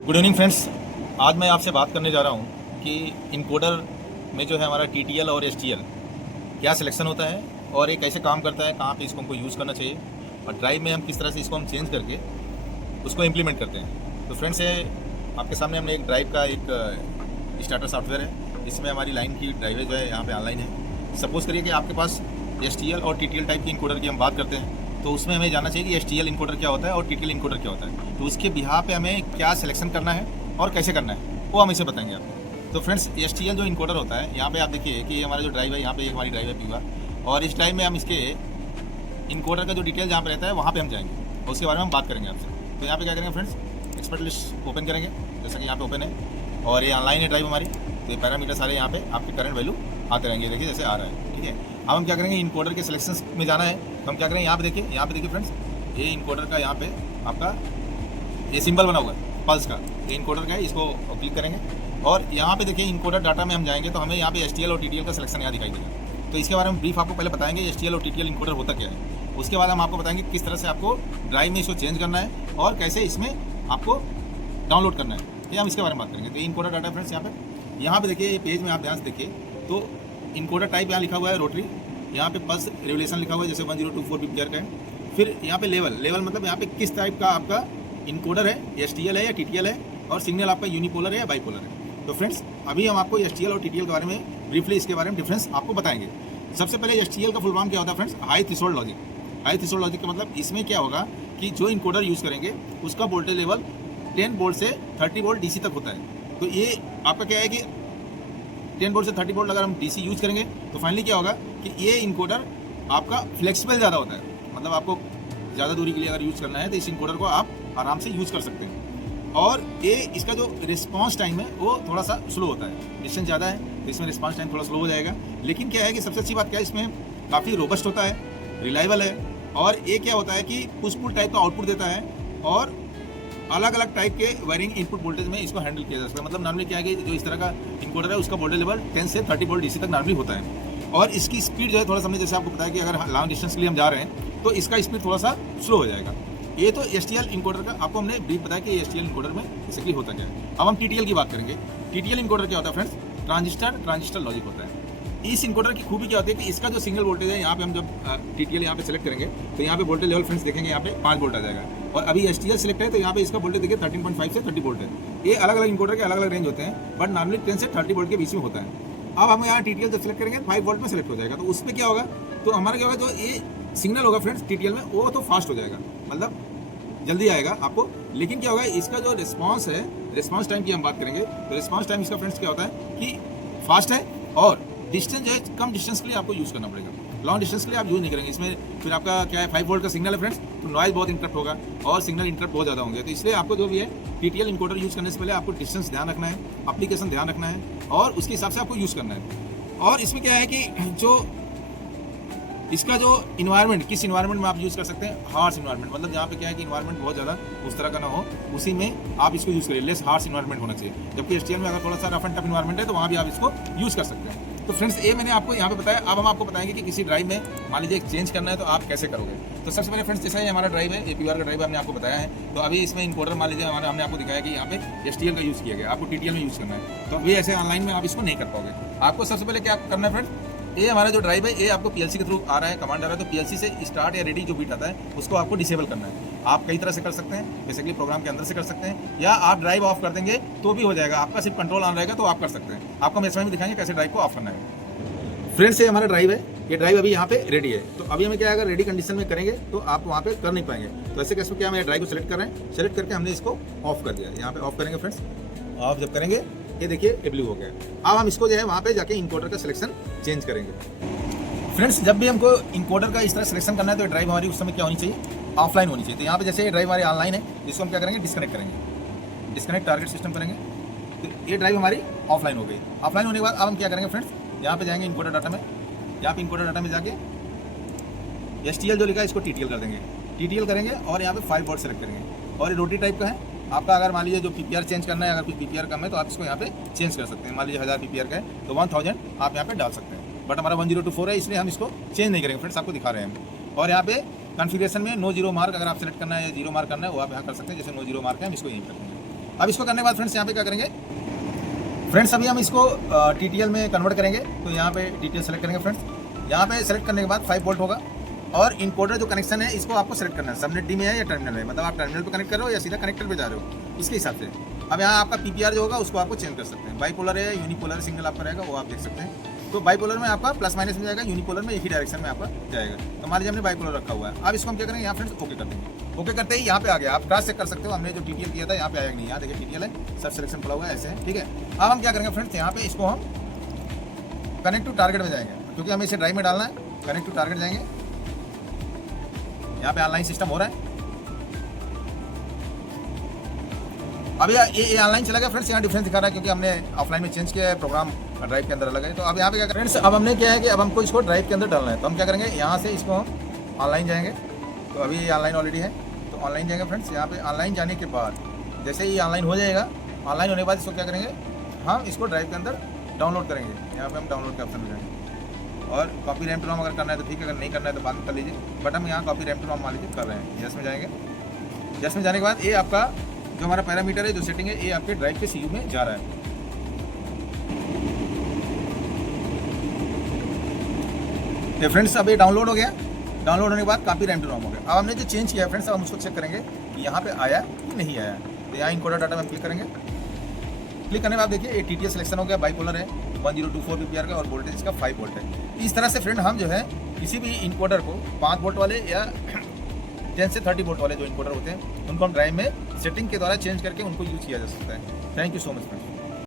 Good evening friends. आज मैं आपसे बात करने जा रहा हूँ कि इनकोडर में जो है हमारा टीटीएल और एसटीएल क्या सिलेक्शन होता है और ये कैसे काम करता है, कहाँ पे इसको हमको यूज़ करना चाहिए और ड्राइव में हम किस तरह से इसको हम चेंज करके उसको इम्प्लीमेंट करते हैं। तो फ्रेंड्स, ये आपके सामने हमने एक ड्राइव का एक स्टार्टर सॉफ्टवेयर है। इसमें हमारी लाइन की ड्राइवें जो है यहाँ पे ऑनलाइन है। सपोज़ करिए कि आपके पास एसटीएल और टीटीएल टाइप की इनकोडर की हम बात करते हैं, तो उसमें हमें जानना चाहिए कि एसटीएल इनकोडर क्या होता है और टीटीएल इनकोडर क्या होता है। तो उसके बिहाफ पे हमें क्या सिलेक्शन करना है और कैसे करना है वो हम इसे बताएंगे आपको। तो फ्रेंड्स, एसटीएल जो इनकोडर होता है, यहाँ पे आप देखिए कि हमारा जो ड्राइव है, यहाँ पे एक हमारी ड्राइव है पीवा, और इस ड्राइव में हम इसके इनकोडर का जो डिटेल जहाँ पे रहता है वहाँ पे हम जाएंगे और उसके बारे में हम बात करेंगे आपसे। तो यहाँ पे क्या करेंगे फ्रेंड्स, एक्सपर्ट लिस्ट ओपन करेंगे, जैसा कि यहाँ पे ओपन है और ये ऑनलाइन है ड्राइव हमारी। तो ये पैरामीटर सारे यहाँ पे आपके करंट वैल्यू आते रहेंगे, देखिए जैसे आ रहा है, ठीक है। अब हम क्या करेंगे, इनकोडर के सिलेक्शन में जाना है, तो हम क्या करेंगे, यहाँ पे देखिए फ्रेंड्स, ये इनकोडर का यहाँ पे आपका ये सिंबल बना हुआ है पल्स का, ये इनकोडर का है, इसको क्लिक करेंगे और यहाँ पे देखिए इनकोडर डाटा में हम जाएंगे तो हमें यहाँ पे एसटीएल और टीटीएल का सिलेक्शन यहाँ दिखाई देगा। तो इसके बारे में ब्रीफ आपको पहले बताएंगे एसटीएल और टीटीएल इनकोडर होता क्या है। उसके बाद हम आपको बताएंगे किस तरह से आपको ड्राइव में इसको चेंज करना है और कैसे इसमें आपको डाउनलोड करना है, ये हम इसके बारे में बात करेंगे। तो इनकोडर डाटा फ्रेंड्स यहाँ पे देखिए, ये पेज में आप ध्यान से देखिए तो इनकोडर टाइप यहाँ लिखा हुआ है रोटरी, यहाँ पे पल्स रेगुलेशन लिखा हुआ है जैसे 1024 बीपीआर का है। फिर यहाँ पे लेवल मतलब यहाँ पे किस टाइप का आपका इनकोडर है, एसटीएल है या टीटीएल है, और सिग्नल आपका यूनिपोलर है या बाइपोलर है। तो फ्रेंड्स, अभी हम आपको एसटीएल और टीटीएल के बारे में ब्रीफली इसके बारे में डिफरेंस आपको बताएंगे। सबसे पहले एसटीएल का फुल फॉर्म क्या होता है friends, high threshold logic. High threshold logic का मतलब इसमें क्या होगा कि जो इनकोडर यूज़ करेंगे उसका वोल्टेज लेवल 10 वोल्ट से 30 वोल्ट डीसी तक होता है। तो ये आपका क्या है कि 10 वोल्ट से 30 वोल्ट अगर हम डीसी यूज़ करेंगे तो फाइनली क्या होगा कि ये इनकोडर आपका फ्लेक्सिबल ज़्यादा होता है। मतलब आपको ज़्यादा दूरी के लिए अगर यूज़ करना है तो इस इनकोडर को आप आराम से यूज़ कर सकते हैं। और ये इसका जो रिस्पांस टाइम है वो थोड़ा सा स्लो होता है, डिस्टेंस ज़्यादा है तो इसमें रिस्पांस टाइम थोड़ा स्लो हो जाएगा। लेकिन क्या है कि सबसे अच्छी बात क्या है, इसमें काफ़ी रोबस्ट होता है, रिलायबल है, और ये क्या होता है कि पुश पुल टाइप का आउटपुट देता है और अलग अलग टाइप के वायरिंग इनपुट वोल्टेज में इसको हैंडल किया जा सकता है। मतलब नॉर्मली क्या है कि जो इस तरह का इनकोडर है उसका वोल्टेज लेवल 10 से 30 वोल्ट डीसी तक नॉर्मली होता है। और इसकी स्पीड जो है थोड़ा समझे, जैसे आपको पता है कि अगर लॉन्ग डिस्टेंस के लिए हम जा रहे हैं तो इसका स्पीड थोड़ा सा स्लो हो जाएगा। ये तो एसटीएल इनकोडर का आपको हमने ब्रीफ बताया कि एसटीएल इनकोडर में बेसिकली होता क्या है। अब हम टीटीएल की बात करेंगे। टीटीएल इनकोडर क्या होता है फ्रेंड्स, ट्रांजिस्टर लॉजिक होता है। इस इनकोडर की खूबी क्या होती है कि इसका जो सिंगल वोल्टेज है, यहाँ पे हम जब टीटीएल यहाँ पे सेलेक्ट करेंगे तो यहाँ पे वोल्टेज लेवल फ्रेंड्स देखेंगे, यहाँ पे 5 वोल्ट आ जाएगा। और अभी एसटीएल सेलेक्ट है तो यहाँ पे इसका वोल्टेज देखिए 13.5 से 30 वोल्ट है। ये अलग अलग इनकोडर के अलग अलग रेंज होते हैं, बट नॉर्मली 10 से 30 वोल्ट के बीच में होता है। अब हम यहाँ टीटीएल जब सेलेक्ट करेंगे 5 वोल्ट में सेलेक्ट हो जाएगा, तो उसमें क्या होगा, तो हमारा क्या होगा, जो ये सिग्नल होगा फ्रेंड्स टीटीएल में वो तो फास्ट हो जाएगा, मतलब जल्दी आएगा आपको। लेकिन क्या होगा, इसका जो रिस्पांस है, रिस्पांस टाइम की हम बात करेंगे तो रिस्पांस टाइम इसका फ्रेंड्स क्या होता है कि फास्ट है और डिस्टेंस जो है कम डिस्टेंस के लिए आपको यूज़ करना पड़ेगा। लॉन्ग डिस्टेंस के लिए आप यूज़ नहीं करेंगे। इसमें फिर आपका क्या है, 5 वोल्ट का सिग्नल है फ्रेंड्स, तो नॉइज बहुत इंटरप्ट होगा और सिग्नल इंटरप्ट बहुत ज़्यादा होंगे। तो इसलिए आपको जो भी है टीटीएल इनकोडर यूज़ करने से पहले आपको डिस्टेंस ध्यान रखना है, एप्लीकेशन ध्यान रखना है और उसके हिसाब से आपको यूज़ करना है। और इसमें क्या है कि जो इसका जो इन्वायरमेंट, किस इन्वायरमेंट में आप यूज़ कर सकते हैं, हार्श इन्वायरमेंट, मतलब जहाँ पे क्या है कि इन्वायरमेंट बहुत ज़्यादा उस तरह का ना हो, उसी में आप इसको यूज़ करिए। लेस हार्श इन्वायरमेंट होना चाहिए। जबकि एसटीएल में अगर थोड़ा सा रफ एंड टफ इन्वायरमेंट है तो वहाँ भी आप इसको यूज़ कर सकते हैं। तो फ्रेंड्स, ये मैंने आपको यहाँ पे बताया। अब हम आपको बताएंगे कि किसी ड्राइव में मान लीजिए चेंज करना है तो आप कैसे करोगे। तो सबसे पहले फ्रेंड्स, जैसा ये हमारा ड्राइव है, एपीआर का ड्राइव हमने आपको बताया है। तो अभी इसमें इनकोडर मान लीजिए हमने आपको दिखाया कि यहाँ पे एसटीएल का यूज़ किया गया, आपको टीटीएल में यूज़ करना है। तो अभी ऐसे ऑनलाइन में आप इसको नहीं कर पाओगे। आपको सबसे पहले क्या करना है फ्रेंड्स, ये हमारा जो ड्राइव है ये आपको पीएलसी के थ्रू आ रहा है, कमांड आ रहा है। तो पीएलसी से स्टार्ट या रेडी जो बीट आता है उसको आपको डिसेबल करना है। आप कई तरह से कर सकते हैं, बेसिकली प्रोग्राम के अंदर से कर सकते हैं, या आप ड्राइव ऑफ कर देंगे तो भी हो जाएगा। आपका सिर्फ कंट्रोल ऑन रहेगा तो आप कर सकते हैं। आपको हम इसमें भी दिखाएंगे कैसे ड्राइव को ऑफ करना है। फ्रेंड्स, ये हमारा ड्राइव है, ये ड्राइव अभी यहाँ पे रेडी है। तो अभी हमें क्या है, अगर रेडी कंडीशन में करेंगे तो आप वहाँ पे कर नहीं पाएंगे। तो ऐसे कैसे क्या, हम ड्राइव को सेलेक्ट कर रहे हैं, सेलेक्ट करके हमने इसको ऑफ कर दिया। यहाँ पे ऑफ करेंगे फ्रेंड्स, ऑफ जब करेंगे ये देखिए ये ब्लू हो गया। अब हम इसको जो है वहाँ पे जाके इनकोडर का सिलेक्शन चेंज करेंगे। फ्रेंड्स, जब भी हमको इनकोडर का इस तरह सिलेक्शन करना है तो ड्राइव हमारी उस समय क्या होनी चाहिए, ऑफलाइन होनी चाहिए। तो यहाँ पे जैसे ये ड्राइव हमारी ऑनलाइन है, इसको हम क्या करेंगे, डिस्कनेक्ट करेंगे, डिस्कनेक्ट टारगेट सिस्टम करेंगे। तो ये ड्राइव हमारी ऑफलाइन हो गई। ऑफलाइन होने के बाद अब हम क्या करेंगे फ्रेंड्स, यहाँ पे जाएंगे इनकोडर डाटा में, यहाँ पे इनकोडर डाटा में जाके एसटीएल जो लिखा है इसको टीटीएल कर देंगे, टीटीएल करेंगे और यहाँ पे 5 वोल्ट सेलेक्ट करेंगे। और ये रोटी टाइप का है आपका। अगर मान लीजिए जो पीपीआर चेंज करना है, अगर कुछ पीपीआर कम है तो आप इसको यहाँ पे चेंज कर सकते हैं। मान लीजिए 1000 पीपीआर का है तो 1000 आप यहाँ पे डाल सकते हैं। बट हमारा 1024 है इसलिए हम इसको चेंज नहीं करेंगे फ्रेंड्स, आपको दिखा रहे हैं। और यहाँ पे कॉन्फ़िगरेशन में नो जीरो मार्क अगर आप सेलेक्ट करना है या जीरो मार्क करना है वो आप यहाँ कर सकते हैं। जैसे नो जीरो मार्क है हम इसको यहीं कर देंगे। अब इसको करने के बाद फ्रेंड्स यहाँ पे क्या करेंगे फ्रेंड्स, अभी हम इसको TTL में कन्वर्ट करेंगे। तो यहाँ पे TTL सेलेक्ट करेंगे फ्रेंड्स। यहाँ पे सेलेक्ट करने के बाद 5 वोल्ट होगा और इनकोडर जो कनेक्शन है इसको आपको सेलेक्ट करना है, सबनेट डी में है या टर्मिनल में, मतलब आप टर्मिनल पे कनेक्ट कर रहे हो या सीधा कनेक्टर पे जा रहे हो, इसके हिसाब से। अब यहाँ आपका PPR जो होगा उसको आपको चेंज कर सकते हैं, बाईपोलर है, यूनिपोलर सिंगल आपका रहेगा वो आप देख सकते हैं। तो बाईपोलर में आपका प्लस माइनस में जाएगा, यूनिपोलर में एक ही डायरेक्शन में आपका जाएगा। तो मान लीजिए हमने बाईपोलर रखा हुआ है। अब इसको हम क्या करेंगे यहाँ फ्रेंड्स ओके कर देंगे। ओके करते ही यहाँ पे आ गया, आप क्रॉस चेक कर सकते हो हमने जो TTL किया था यहाँ पे आया नहीं, यहाँ देखिए TTL है, सब सिलेक्शन खुला हुआ है ऐसे है, ठीक है। अब हम क्या करेंगे फ्रेंड्स, यहाँ पे इसको हम कनेक्ट टू टारगेट में जाएंगे, क्योंकि हमें इसे ड्राइव में डालना है। कनेक्ट टू टारगेट जाएंगे, यहाँ पे ऑनलाइन सिस्टम हो रहा है। अब ये ऑनलाइन चला गया फ्रेंड्स, यहाँ डिफरेंस दिखा रहा है क्योंकि हमने ऑफलाइन में चेंज किया है, प्रोग्राम ड्राइव के अंदर अलग है। तो अब यहाँ पे क्या करें फ्रेंड्स, अब हमने क्या है कि अब हमको इसको ड्राइव के अंदर डालना है। तो हम क्या करेंगे, यहाँ से इसको हम ऑनलाइन जाएंगे। तो अभी ये ऑनलाइन ऑलरेडी है, तो ऑनलाइन जाएंगे फ्रेंड्स। यहाँ पे ऑनलाइन जाने के बाद जैसे ही ऑनलाइन हो जाएगा, ऑनलाइन होने के बाद इसको क्या करेंगे, हम इसको ड्राइव के अंदर डाउनलोड करेंगे। यहाँ पे हम डाउनलोड के ऑप्शन में जाएंगे और कॉपी रैम टू रॉम अगर करना है तो ठीक है, अगर नहीं करना है तो बाद में कर लीजिए। बट हम यहाँ कॉपी रैम टू रॉम मान लीजिए कर रहे हैं, यस में जाएंगे। यस में जाने के बाद ये आपका जो हमारा पैरामीटर है, जो सेटिंग है, ये आपके ड्राइव के CU में जा रहा है। ये फ्रेंड्स अब ये डाउनलोड हो गया। डाउनलोड होने के बाद कॉपी रैम टू रॉम हो गया। अब हमने जो चेंज किया है फ्रेंड्स, अब हम उसको चेक करेंगे कि यहाँ पे आया कि नहीं आया। तो यहाँ इनकोडर डाटा में क्लिक करेंगे। क्लिक करने के बाद देखिए ये TTL सिलेक्शन हो गया, बाईपोलर है, 1024 PPR का और वोल्टेज इसका 5 वोल्ट है। इस तरह से फ्रेंड हम जो है किसी भी इनकोडर को 5 वोल्ट वाले या 10 से 30 वोल्ट वाले जो इनकोडर होते हैं उनको हम ड्राइव में सेटिंग के द्वारा चेंज करके उनको यूज किया जा सकता है। Thank you so much friends.